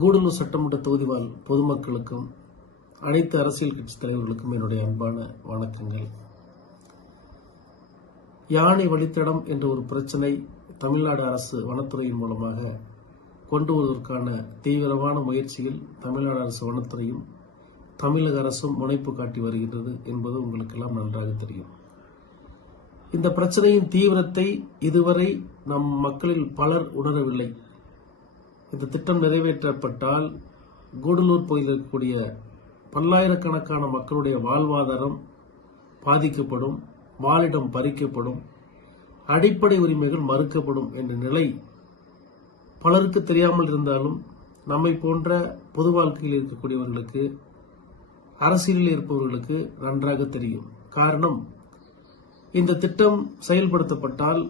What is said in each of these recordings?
கூடலூர் சட்டமன்ற தொகுதி வாழ் பொதுமக்களுக்கும் அனைத்து அரசியல் கட்சி தலைவர்களுக்கும் என்னுடைய அன்பான வணக்கங்கள். யானை வழித்தடம் என்ற ஒரு பிரச்சனை தமிழ்நாடு அரசு வனத்துறையின் மூலமாக கொண்டு வருவதற்கான தீவிரமான முயற்சியில் தமிழ்நாடு அரசு வனத்துறையும் தமிழக அரசும் முனைப்பு காட்டி வருகின்றது என்பது உங்களுக்கெல்லாம் நன்றாக தெரியும். இந்த பிரச்சனையின் தீவிரத்தை இதுவரை நம் மக்களில் பலர் உணரவில்லை. இந்த திட்டம் நிறைவேற்றப்பட்டால் கூடலூர் பகுதியில் இருக்கக்கூடிய பல்லாயிரக்கணக்கான மக்களுடைய வாழ்வாதாரம் பாதிக்கப்படும் வாழிடம் பறிக்கப்படும் அடிப்படை உரிமைகள் மறுக்கப்படும் என்ற நிலை பலருக்கு தெரியாமல் இருந்தாலும் நம்மை போன்ற பொது வாழ்க்கையில் இருக்கக்கூடியவர்களுக்கு அரசியலில் இருப்பவர்களுக்கு நன்றாக தெரியும். காரணம் இந்த திட்டம் செயல்படுத்தப்பட்டால்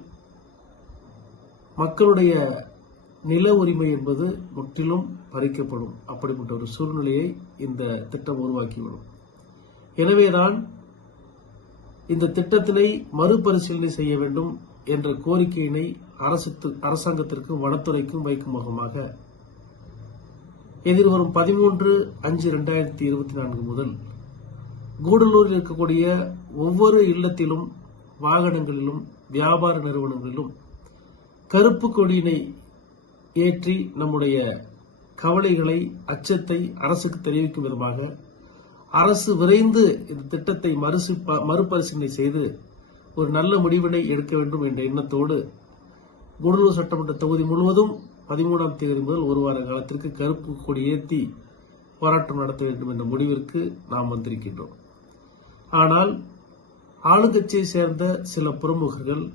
மக்களுடைய நில உரிமை என்பது முற்றிலும் பறிக்கப்படும். அப்படிப்பட்ட ஒரு சூழ்நிலையை இந்த திட்டம் உருவாக்கிவிடும். எனவேதான் இந்த திட்டத்தினை மறுபரிசீலனை செய்ய வேண்டும் என்ற கோரிக்கையினை அரசு அரசாங்கத்திற்கும் வனத்துறைக்கும் வைக்கும் முகமாக எதிர்வரும் பதிமூன்று அஞ்சு இரண்டாயிரத்தி இருபத்தி நான்கு முதல் கூடலூரில் இருக்கக்கூடிய ஒவ்வொரு இல்லத்திலும் வாகனங்களிலும் வியாபார நிறுவனங்களிலும் கருப்பு கொடியினை ஏற்றி நம்முடைய கவலைகளை அச்சத்தை அரசுக்கு தெரிவிக்கும் விதமாக அரசு விரைந்து இந்த திட்டத்தை மறுசி மறுபரிசீலனை செய்து ஒரு நல்ல முடிவினை எடுக்க வேண்டும் என்ற எண்ணத்தோடு கூடலூர் சட்டமன்ற தொகுதி முழுவதும் பதிமூணாம் தேதி முதல் ஒரு வார காலத்திற்கு கருப்பு கொடி ஏற்றி போராட்டம் நடத்த வேண்டும் என்ற முடிவிற்கு நாம் வந்திருக்கின்றோம். ஆனால் ஆளுங்கட்சியை சேர்ந்த சில பிரமுகர்கள்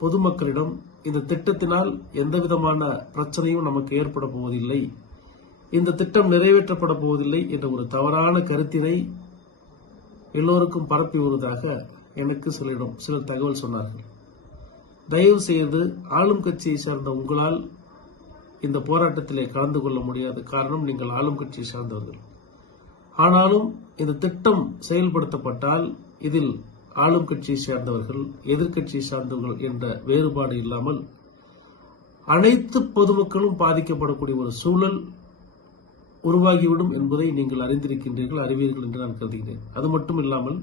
பொதுமக்களிடம் இந்த திட்டத்தினால் எந்த விதமான பிரச்சனையும் நமக்கு ஏற்பட போவதில்லை. இந்த திட்டம் நிறைவேற்றப்பட போவதில்லை என்ற ஒரு தவறான கருத்தினை எல்லோருக்கும் பரப்பி வருவதாக எனக்கு சிலரிடம் சிலர் தகவல் சொன்னார்கள். தயவு செய்து ஆளும் கட்சியை சார்ந்த உங்களால் இந்த போராட்டத்திலே கலந்து கொள்ள முடியாத காரணம் நீங்கள் ஆளும் கட்சியை சார்ந்தவர்கள். ஆனாலும் இந்த திட்டம் செயல்படுத்தப்பட்டால் இதில் ஆளும் கட்சியை சேர்ந்தவர்கள் எதிர்க்கட்சியை சார்ந்தவர்கள் என்ற வேறுபாடு இல்லாமல் அனைத்து பொதுமக்களும் பாதிக்கப்படக்கூடிய ஒரு சூழல் உருவாகிவிடும் என்பதை நீங்கள் அறிந்திருக்கின்றீர்கள் அறிவீர்கள் என்று நான் கருதுகிறேன். அது மட்டும் இல்லாமல்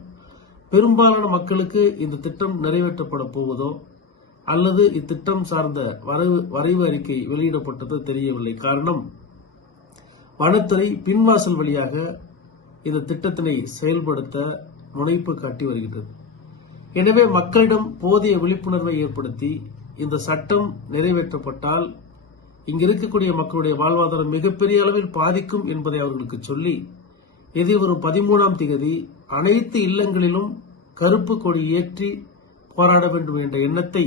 பெரும்பாலான மக்களுக்கு இந்த திட்டம் நிறைவேற்றப்பட போவதோ அல்லது இத்திட்டம் சார்ந்த வரைவு வரைவு அறிக்கை வெளியிடப்பட்டதோ தெரியவில்லை. காரணம் வனத்துறை பின்வாசல் வழியாக இந்த திட்டத்தினை செயல்படுத்த முனைப்பு காட்டி வருகின்றது. எனவே மக்களிடம் போதிய விழிப்புணர்வை ஏற்படுத்தி இந்த சட்டம் நிறைவேற்றப்பட்டால் இங்கு இருக்கக்கூடிய மக்களுடைய வாழ்வாதாரம் மிகப்பெரிய அளவில் பாதிக்கும் என்பதை அவர்களுக்கு சொல்லி எதிர்வரும் பதிமூணாம் திகதி அனைத்து இல்லங்களிலும் கருப்பு கொடி ஏற்றி போராட வேண்டும் என்ற எண்ணத்தை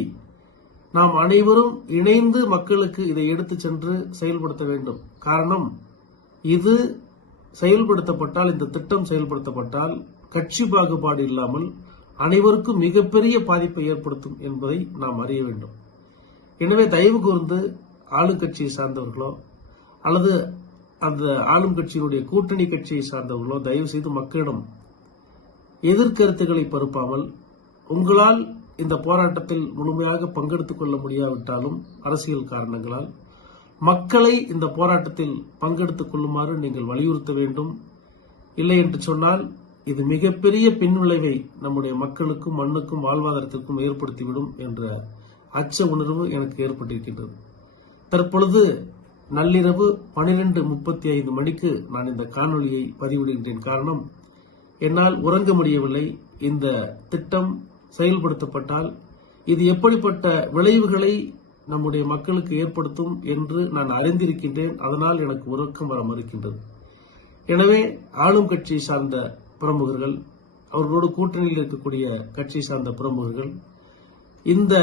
நாம் அனைவரும் இணைந்து மக்களுக்கு இதை எடுத்து சென்று செயல்படுத்த வேண்டும். காரணம் இது செயல்படுத்தப்பட்டால் இந்த திட்டம் செயல்படுத்தப்பட்டால் கட்சி பாகுபாடு இல்லாமல் அனைவருக்கும் மிகப்பெரிய பாதிப்பை ஏற்படுத்தும் என்பதை நாம் அறிய வேண்டும். எனவே தயவு கூர்ந்து ஆளுங்கட்சியை சார்ந்தவர்களோ அல்லது அந்த ஆளும் கட்சியினுடைய கூட்டணி கட்சியை சார்ந்தவர்களோ தயவு செய்து மக்களிடம் எதிர்கருத்துக்களை பருப்பாமல் உங்களால் இந்த போராட்டத்தில் முழுமையாக பங்கெடுத்துக் கொள்ள முடியாவிட்டாலும் அரசியல் காரணங்களால் மக்களை இந்த போராட்டத்தில் பங்கெடுத்துக் கொள்ளுமாறு நீங்கள் வலியுறுத்த வேண்டும். இல்லை என்று சொன்னால் இது மிகப்பெரிய பின்விளைவை நம்முடைய மக்களுக்கும் மண்ணுக்கும் வாழ்வாதாரத்திற்கும் ஏற்படுத்திவிடும் என்ற அச்ச உணர்வு எனக்கு ஏற்பட்டிருக்கின்றது. தற்பொழுது நள்ளிரவு பனிரெண்டு முப்பத்தி ஐந்து மணிக்கு நான் இந்த காணொலியை பதிவிடுகின்றேன். காரணம் என்னால் உறங்க முடியவில்லை. இந்த திட்டம் செயல்படுத்தப்பட்டால் இது எப்படிப்பட்ட விளைவுகளை நம்முடைய மக்களுக்கு ஏற்படுத்தும் என்று நான் அறிந்திருக்கின்றேன். அதனால் எனக்கு உறக்கம் வர மறுக்கின்றது. எனவே ஆளும் கட்சியை சார்ந்த பிரமுகர்கள் அவர்களோடு கூட்டணியில் இருக்கக்கூடிய கட்சி சார்ந்த பிரமுகர்கள் இந்த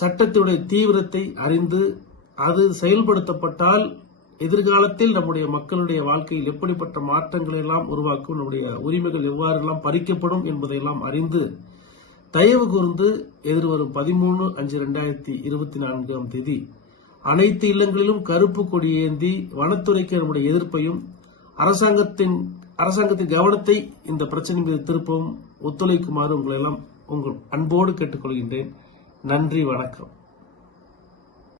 சட்டத்தினுடைய தீவிரத்தை அறிந்து அது செயல்படுத்தப்பட்டால் எதிர்காலத்தில் நம்முடைய மக்களுடைய வாழ்க்கையில் எப்படிப்பட்ட மாற்றங்களை எல்லாம் உருவாக்கும் நம்முடைய உரிமைகள் எவ்வாறெல்லாம் பறிக்கப்படும் என்பதையெல்லாம் அறிந்து தயவு கூர்ந்து எதிர்வரும் பதிமூணு அஞ்சு ரெண்டாயிரத்தி இருபத்தி நான்காம் தேதி அனைத்து இல்லங்களிலும் கருப்பு கொடி ஏந்தி வனத்துறைக்கு நம்முடைய எதிர்ப்பையும் அரசாங்கத்தின் அரசாங்கத்தின் கவனத்தை இந்த பிரச்சனை மீது திருப்பவும் ஒத்துழைக்குமாறு உங்களை எல்லாம் உங்கள் அன்போடு கேட்டுக்கொள்கின்றேன். நன்றி வணக்கம்.